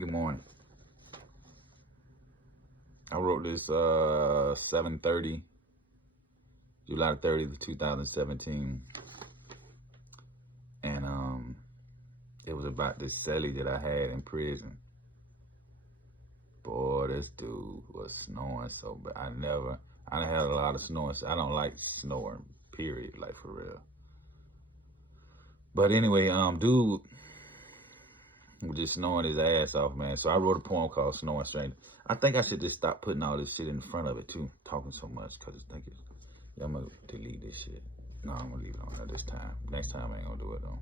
Good morning. I wrote this 7:30, July 30th, 2017. And it was about this cellie that I had in prison. Boy, this dude was snoring so bad. I had a lot of snoring. I don't like snoring, period, like for real. But anyway, dude was just snoring his ass off, man. So I wrote a poem called Snoring Stranger. I think I should just stop putting all this shit in front of it too, talking so much, because I'm gonna delete this shit. No, I'm gonna leave it on there this time. Next time I ain't gonna do it though.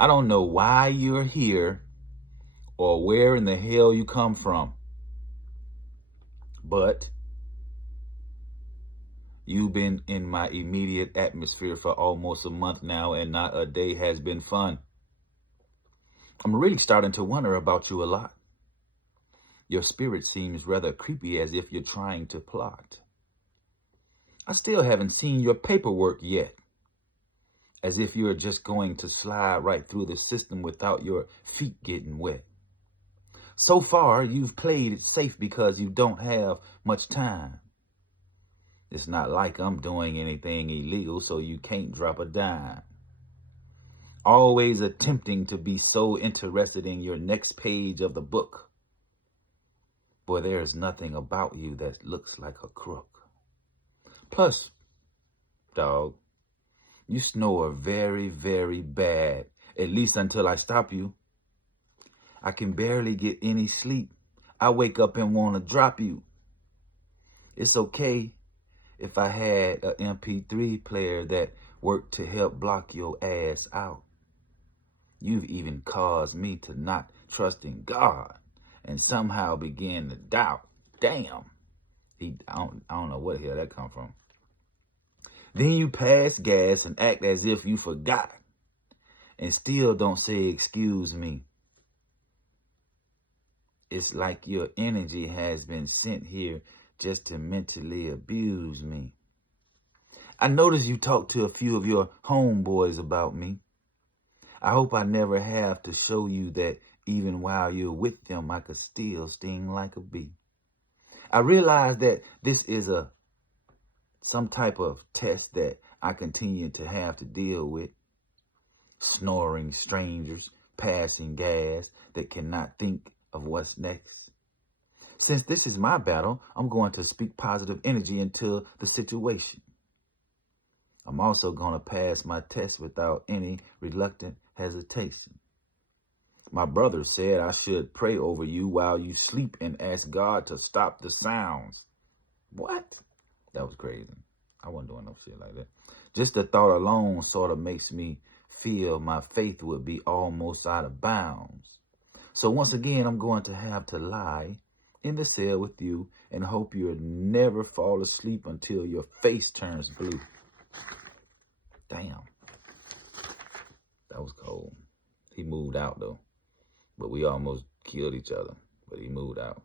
I don't know why you're here or where in the hell you come from, but you've been in my immediate atmosphere for almost a month now, and not a day has been fun. I'm really starting to wonder about you a lot. Your spirit seems rather creepy, as if you're trying to plot. I still haven't seen your paperwork yet, as if you're just going to slide right through the system without your feet getting wet. So far, you've played it safe because you don't have much time. It's not like I'm doing anything illegal, so you can't drop a dime. Always attempting to be so interested in your next page of the book. Boy, there's nothing about you that looks like a crook. Plus, dog, you snore very, very bad, at least until I stop you. I can barely get any sleep. I wake up and want to drop you. It's okay if I had a MP3 player that worked to help block your ass out. You've even caused me to not trust in God and somehow begin to doubt. Damn. I don't know what the hell that come from. Then you pass gas and act as if you forgot and still don't say excuse me. It's like your energy has been sent here just to mentally abuse me. I noticed you talked to a few of your homeboys about me. I hope I never have to show you that even while you're with them, I could still sting like a bee. I realize that this is some type of test that I continue to have to deal with. Snoring strangers, passing gas that cannot think of what's next. Since this is my battle, I'm going to speak positive energy into the situation. I'm also going to pass my test without any reluctant hesitation. My brother said I should pray over you while you sleep and ask God to stop the sounds. What? That was crazy. I wasn't doing no shit like that. Just the thought alone sort of makes me feel my faith would be almost out of bounds. So once again, I'm going to have to lie in the cell with you and hope you'll never fall asleep until your face turns blue. Damn. That was cold. He moved out though. But we almost killed each other. But he moved out.